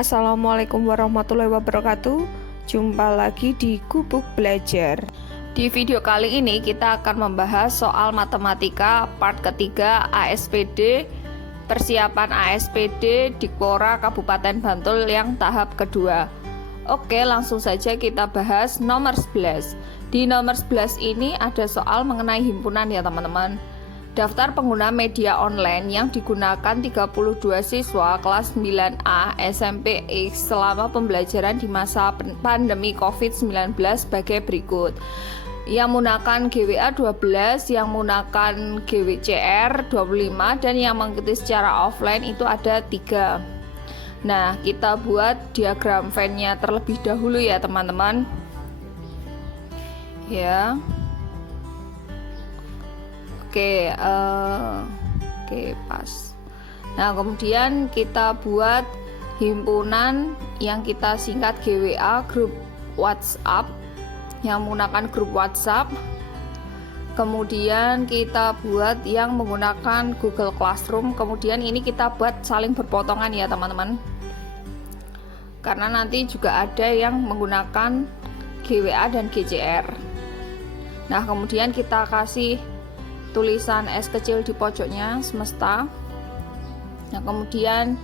Assalamualaikum warahmatullahi wabarakatuh. Jumpa lagi di Gubuk Belajar. Di video kali ini kita akan membahas soal matematika part ketiga ASPD, persiapan ASPD di Quora Kabupaten Bantul yang tahap kedua. Oke, langsung saja kita bahas nomor 11. Di nomor 11 ini ada soal mengenai himpunan ya teman-teman. Daftar pengguna media online yang digunakan 32 siswa kelas 9A SMP X selama pembelajaran di masa pandemi COVID-19 sebagai berikut. Yang menggunakan GWA 12, yang menggunakan GWCR 25, dan yang mengikuti secara offline itu ada 3. Nah, kita buat diagram Venn-nya terlebih dahulu ya teman-teman. Ya. Oke, pas. Nah, kemudian kita buat himpunan yang kita singkat GWA, grup WhatsApp, yang menggunakan grup WhatsApp. Kemudian kita buat yang menggunakan Google Classroom. Kemudian ini kita buat saling berpotongan ya teman-teman, karena nanti juga ada yang menggunakan GWA dan GCR. Nah, kemudian kita kasih tulisan S kecil di pojoknya semesta. Nah, kemudian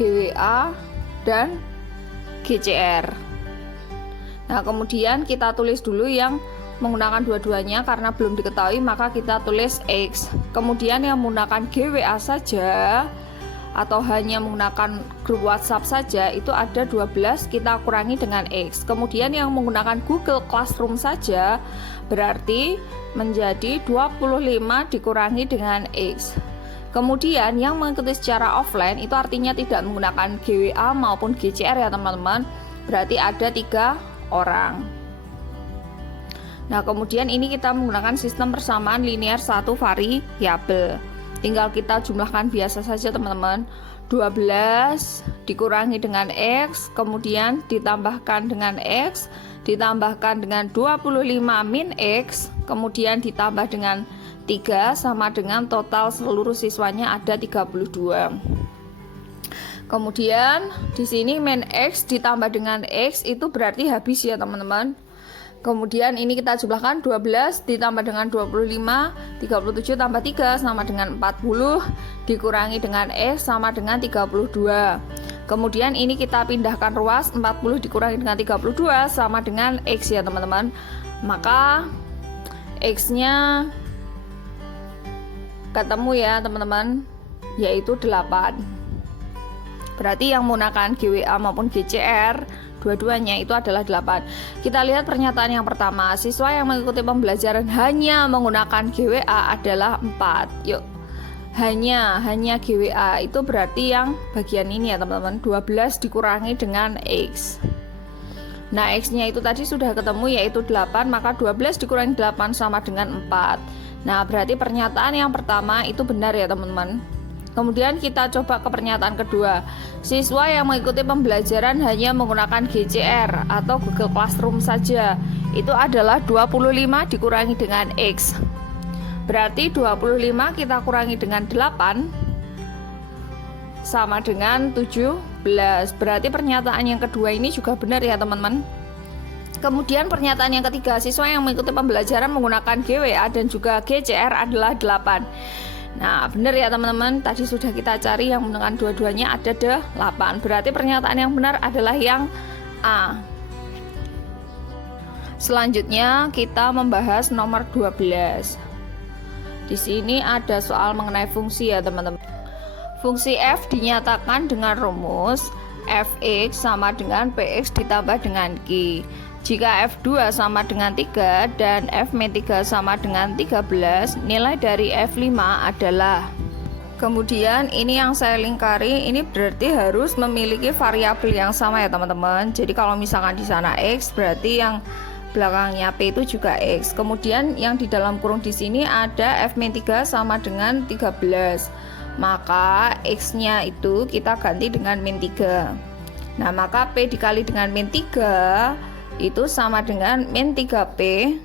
GWA dan GCR. Nah, kemudian kita tulis dulu yang menggunakan dua-duanya, karena belum diketahui maka kita tulis X. Kemudian yang menggunakan GWA saja atau hanya menggunakan grup WhatsApp saja itu ada 12, kita kurangi dengan X. Kemudian yang menggunakan Google Classroom saja berarti menjadi 25 dikurangi dengan X. Kemudian yang mengikuti secara offline itu artinya tidak menggunakan GWA maupun GCR ya teman-teman, berarti ada 3 orang. Nah, kemudian ini kita menggunakan sistem persamaan linear 1 variabel. Tinggal kita jumlahkan biasa saja teman-teman. 12 dikurangi dengan X, kemudian ditambahkan dengan X, ditambahkan dengan 25 min X, kemudian ditambah dengan 3 sama dengan total seluruh siswanya ada 32. Kemudian di sini min X ditambah dengan X itu berarti habis ya teman-teman. Kemudian ini kita jumlahkan 12 ditambah dengan 25, 37 tambah 3 sama dengan 40, dikurangi dengan X sama dengan 32. Kemudian ini kita pindahkan ruas, 40 dikurangi dengan 32 sama dengan X ya teman-teman. Maka X-nya ketemu ya teman-teman, yaitu 8. Berarti yang menggunakan GWA maupun GCR dua-duanya itu adalah 8. Kita lihat pernyataan yang pertama, siswa yang mengikuti pembelajaran hanya menggunakan GWA adalah 4. Yuk, hanya GWA itu berarti yang bagian ini ya teman-teman, 12 dikurangi dengan X. Nah, X-nya itu tadi sudah ketemu yaitu 8, maka 12 dikurangi 8 sama dengan 4. Nah, berarti pernyataan yang pertama itu benar ya teman-teman. Kemudian kita coba ke pernyataan kedua. Siswa yang mengikuti pembelajaran hanya menggunakan GCR atau Google Classroom saja itu adalah 25 dikurangi dengan X. Berarti 25 kita kurangi dengan 8 sama dengan 17. Berarti pernyataan yang kedua ini juga benar ya teman-teman. Kemudian pernyataan yang ketiga, siswa yang mengikuti pembelajaran menggunakan GWA dan juga GCR adalah 8. Nah, benar ya teman-teman, tadi sudah kita cari yang menggunakan dua-duanya ada 8. Berarti pernyataan yang benar adalah yang A. Selanjutnya kita membahas nomor 12. Di sini ada soal mengenai fungsi ya teman-teman. Fungsi f dinyatakan dengan rumus fx sama dengan px ditambah dengan q. Jika f2 sama dengan 3 dan f-3 sama dengan 13, nilai dari f5 adalah. Kemudian ini yang saya lingkari, ini berarti harus memiliki variabel yang sama ya teman-teman. Jadi kalau misalkan di sana x, berarti yang belakangnya p itu juga x. Kemudian yang di dalam kurung di sini ada f-3 sama dengan 13. Maka x-nya itu kita ganti dengan min 3. Nah, maka p dikali dengan min 3 itu sama dengan min 3p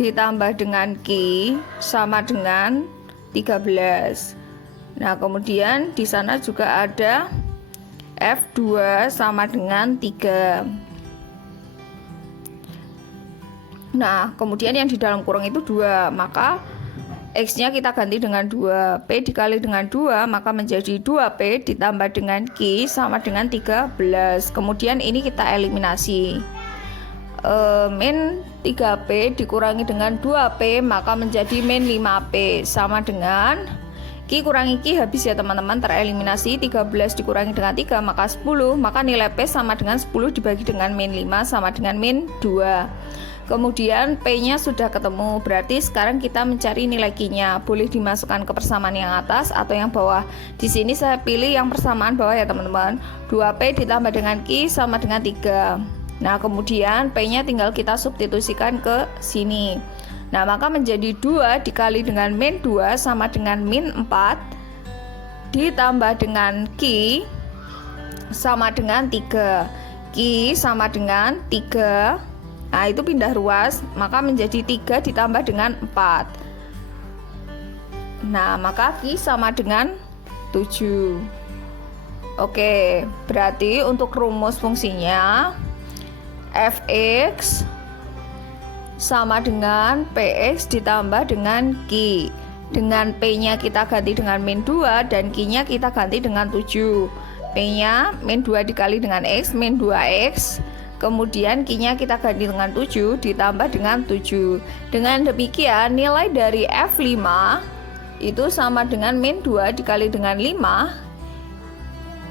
ditambah dengan q sama dengan 13. Nah, kemudian di sana juga ada F2 sama dengan 3. Nah, kemudian yang di dalam kurung itu 2, maka X-nya kita ganti dengan 2. P dikali dengan 2, maka menjadi 2P ditambah dengan Q sama dengan 13. Kemudian ini kita eliminasi. Min 3P dikurangi dengan 2P, maka menjadi min 5P sama dengan Q kurangi Q habis ya teman-teman, tereliminasi. 13 dikurangi dengan 3 maka 10, maka nilai P sama dengan 10 dibagi dengan min 5 sama dengan min 2. Kemudian P-nya sudah ketemu, berarti sekarang kita mencari nilai Q-nya. Boleh dimasukkan ke persamaan yang atas atau yang bawah. Di sini saya pilih yang persamaan bawah ya teman-teman. 2P ditambah dengan Q sama dengan 3. Nah, kemudian P-nya tinggal kita substitusikan ke sini. Nah, maka menjadi 2 dikali dengan min 2 sama dengan min 4 ditambah dengan Q sama dengan 3. Q sama dengan 3. Nah, itu pindah ruas, maka menjadi 3 ditambah dengan 4. Nah, maka Q sama dengan 7. Oke, berarti untuk rumus fungsinya Fx sama dengan Px ditambah dengan Q. Dengan P-nya kita ganti dengan min 2 dan Q-nya kita ganti dengan 7. P-nya min 2 dikali dengan X, min 2X. Kemudian Q-nya kita ganti dengan 7 ditambah dengan 7. Dengan demikian nilai dari F5 itu sama dengan min 2 dikali dengan 5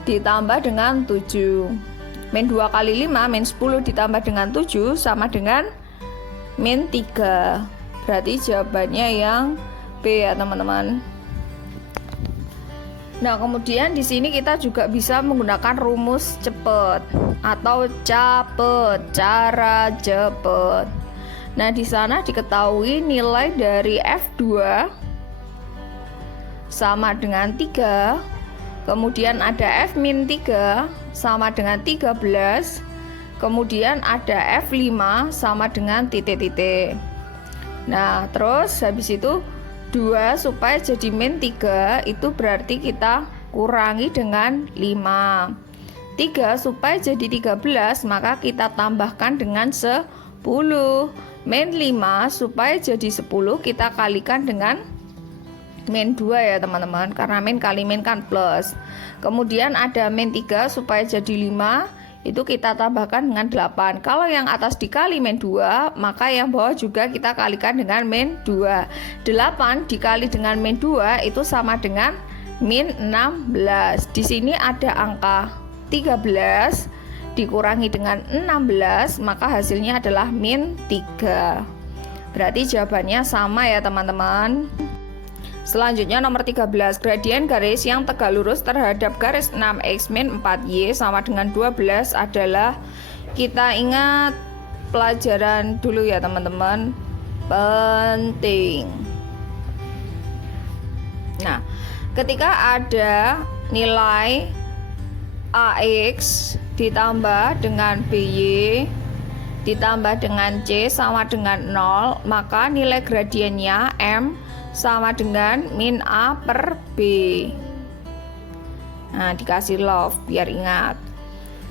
ditambah dengan 7. Min 2 kali 5 min 10 ditambah dengan 7 sama dengan min 3. Berarti jawabannya yang B ya teman-teman. Nah, kemudian di sini kita juga bisa menggunakan rumus cepet atau capet, cara cepet. Nah, di sana diketahui nilai dari F2 sama dengan 3. Kemudian ada F-3 sama dengan 13. Kemudian ada F5 sama dengan titik-titik. Nah, terus habis itu 2 supaya jadi min 3 itu berarti kita kurangi dengan 5. 3 supaya jadi 13 maka kita tambahkan dengan 10. Min 5 supaya jadi 10 kita kalikan dengan min 2 ya teman-teman, karena min kali min kan plus. Kemudian ada min 3 supaya jadi 5, itu kita tambahkan dengan 8. Kalau yang atas dikali min 2, maka yang bawah juga kita kalikan dengan min 2. 8 dikali dengan min 2 itu sama dengan min 16. Di sini ada angka 13 dikurangi dengan 16, maka hasilnya adalah min 3. Berarti jawabannya sama ya teman-teman. Selanjutnya nomor 13, gradien garis yang tegak lurus terhadap garis 6x min 4y sama dengan 12 adalah, kita ingat pelajaran dulu ya teman-teman, penting. Nah, ketika ada nilai AX ditambah dengan BY ditambah dengan C sama dengan 0, maka nilai gradiennya M sama dengan min A per B. Nah, dikasih love biar ingat.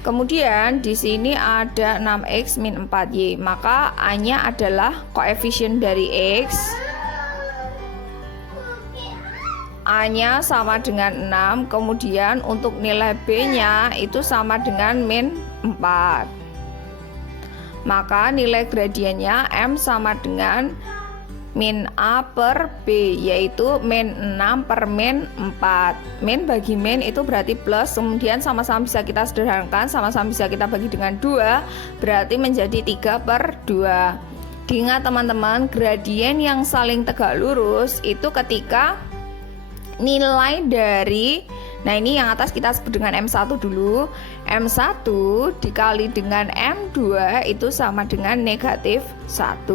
Kemudian di sini ada 6x min 4y, maka A-nya adalah koefisien dari X. A-nya sama dengan 6, kemudian untuk nilai B-nya itu sama dengan min 4. Maka nilai gradiennya M sama dengan min A per B, yaitu min 6 per min 4. Min bagi min itu berarti plus, kemudian sama-sama bisa kita sederhanakan, sama-sama bisa kita bagi dengan 2, berarti menjadi 3 per 2. Diingat teman-teman, gradien yang saling tegak lurus itu ketika nilai dari, nah ini yang atas kita sebut dengan M1 dulu, M1 dikali dengan M2 itu sama dengan negatif 1.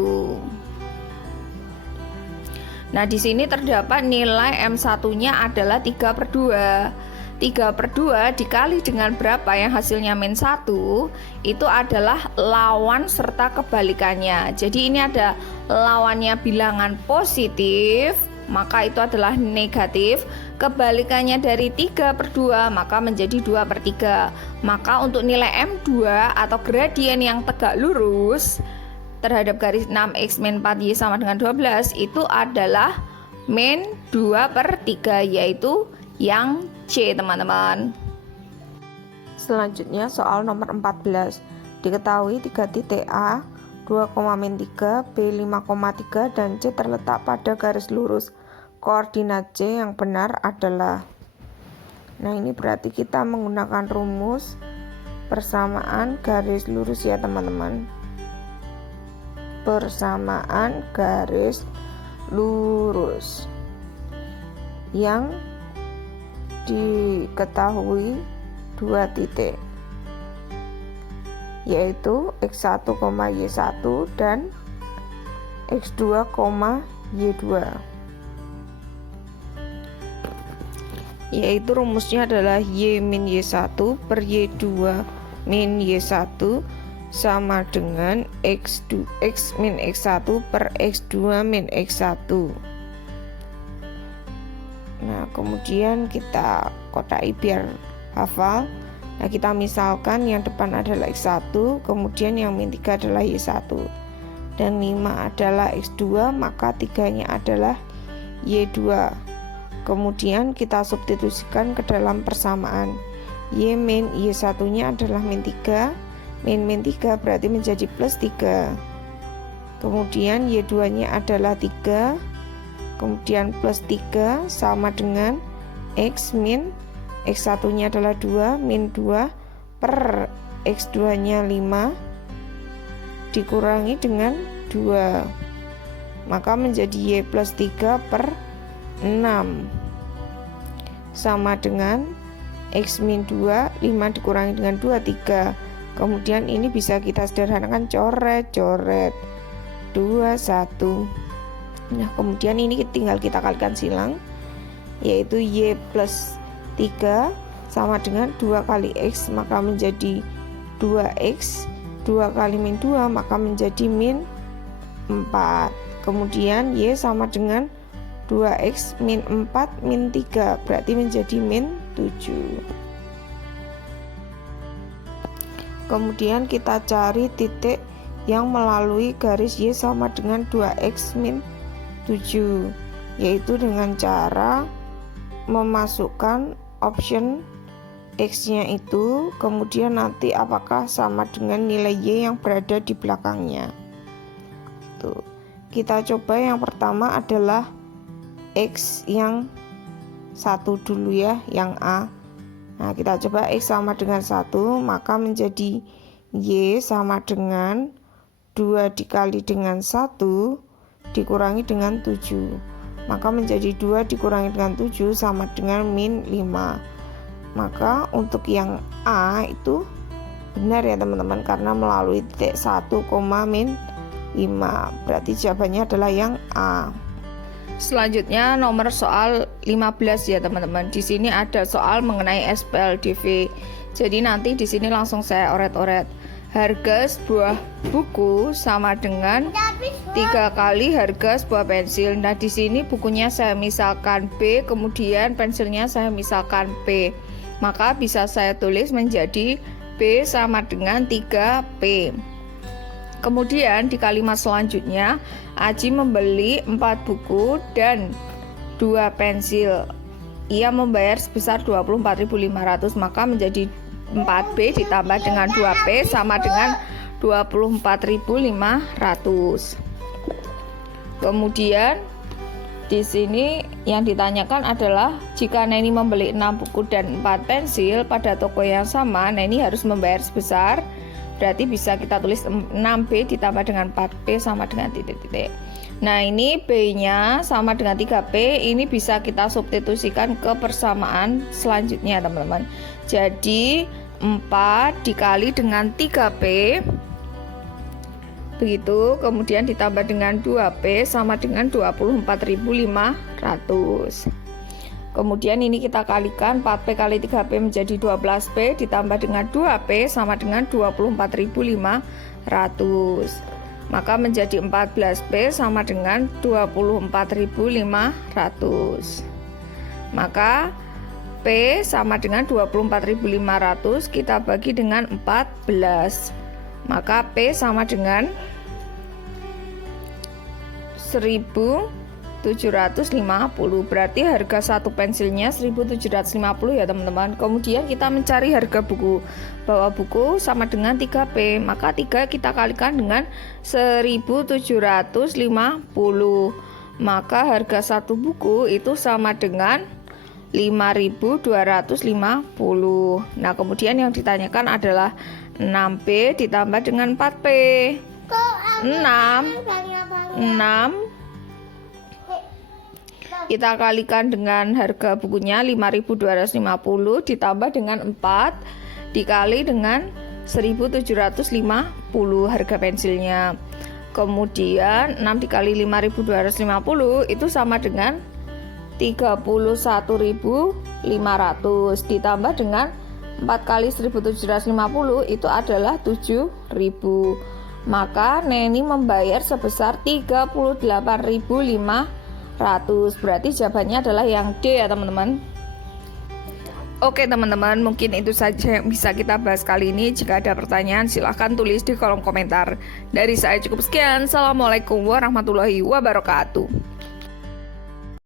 Nah, di sini terdapat nilai M1-nya adalah 3 per 2. 3 per 2 dikali dengan berapa yang hasilnya min 1, itu adalah lawan serta kebalikannya. Jadi ini ada lawannya bilangan positif, maka itu adalah negatif. Kebalikannya dari 3/2 maka menjadi 2/3. Maka untuk nilai M2 atau gradien yang tegak lurus terhadap garis 6x min 4y sama dengan 12 itu adalah min 2/3, yaitu yang C, teman-teman. Selanjutnya soal nomor 14. Diketahui 3 titik A, 2,-3, B 5,3 dan C terletak pada garis lurus. Koordinat C yang benar adalah. Nah, ini berarti kita menggunakan rumus persamaan garis lurus ya, teman-teman. Persamaan garis lurus yang diketahui 2 titik, yaitu x1, y1 dan x2, y2. Yaitu rumusnya adalah y min y1 per y2 min y1 sama dengan x min x1 per x2 min x1. Nah, kemudian kita kotai biar hafal. Nah, kita misalkan yang depan adalah x1, kemudian yang min 3 adalah y1 dan 5 adalah x2, maka 3-nya adalah y2. Kemudian kita substitusikan ke dalam persamaan. Y min y1-nya adalah min 3, min 3 berarti menjadi plus 3. Kemudian y2-nya adalah 3, kemudian plus 3 sama dengan x min x1-nya adalah 2, min 2 per x2-nya 5 dikurangi dengan 2, maka menjadi y plus 3 per 6 sama dengan x min 2, 5 dikurangi dengan 2, 3. Kemudian ini bisa kita sederhanakan, coret-coret 2, 1. Nah, kemudian ini tinggal kita kalikan silang, yaitu y plus 3 sama dengan 2 kali x, maka menjadi 2x, 2 kali min 2 maka menjadi min 4. Kemudian y sama dengan 2x min 4 min 3 berarti menjadi min 7. Kemudian kita cari titik yang melalui garis y sama dengan 2x min 7, yaitu dengan cara memasukkan option x-nya itu, kemudian nanti apakah sama dengan nilai y yang berada di belakangnya. Tuh, kita coba yang pertama adalah x yang 1 dulu ya, yang A. Nah, kita coba x sama dengan 1, maka menjadi y sama dengan 2 dikali dengan 1 dikurangi dengan 7, maka menjadi 2 dikurangi dengan 7 sama dengan min 5. Maka untuk yang A itu benar ya teman-teman, karena melalui titik 1, min 5. Berarti jawabannya adalah yang A. Selanjutnya nomor soal 15 ya teman-teman. Di sini ada soal mengenai SPLDV. Jadi nanti di sini langsung saya oret-oret. Harga sebuah buku sama dengan 3 kali harga sebuah pensil. Nah, di sini bukunya saya misalkan B, kemudian pensilnya saya misalkan P. Maka bisa saya tulis menjadi B sama dengan 3P. Kemudian di kalimat selanjutnya, Aji membeli 4 buku dan 2 pensil. Ia membayar sebesar 24.500, maka menjadi 4B ditambah dengan 2P sama dengan 24.500. Kemudian di sini yang ditanyakan adalah jika Neni membeli 6 buku dan 4 pensil pada toko yang sama, Neni harus membayar sebesar, berarti bisa kita tulis 6B ditambah dengan 4P sama dengan titik-titik. Nah, ini B-nya sama dengan 3P, ini bisa kita substitusikan ke persamaan selanjutnya teman-teman. Jadi 4 dikali dengan 3P, begitu, kemudian ditambah dengan 2P sama dengan 24.500. Kemudian ini kita kalikan, 4P kali 3P menjadi 12P ditambah dengan 2P sama dengan 24.500. maka menjadi 14P sama dengan 24.500. Maka P sama dengan 24.500 kita bagi dengan 14. Maka P sama dengan 1.750. Berarti harga satu pensilnya 1.750 ya teman-teman. Kemudian kita mencari harga buku. Bahwa buku sama dengan 3P, maka 3 kita kalikan dengan 1.750. Maka harga satu buku itu sama dengan 5.250. Nah, kemudian yang ditanyakan adalah 6P ditambah dengan 4P. 6 kita kalikan dengan harga bukunya 5.250 ditambah dengan 4 dikali dengan 1.750 harga pensilnya. Kemudian 6 dikali 5.250 itu sama dengan 31.500 ditambah dengan 4 kali 1.750 itu adalah 7.000. Maka Neni membayar sebesar 38.500. Berarti jawabannya adalah yang D ya teman-teman. Oke teman-teman, mungkin itu saja yang bisa kita bahas kali ini. Jika ada pertanyaan silahkan tulis di kolom komentar. Dari saya cukup sekian. Assalamualaikum warahmatullahi wabarakatuh.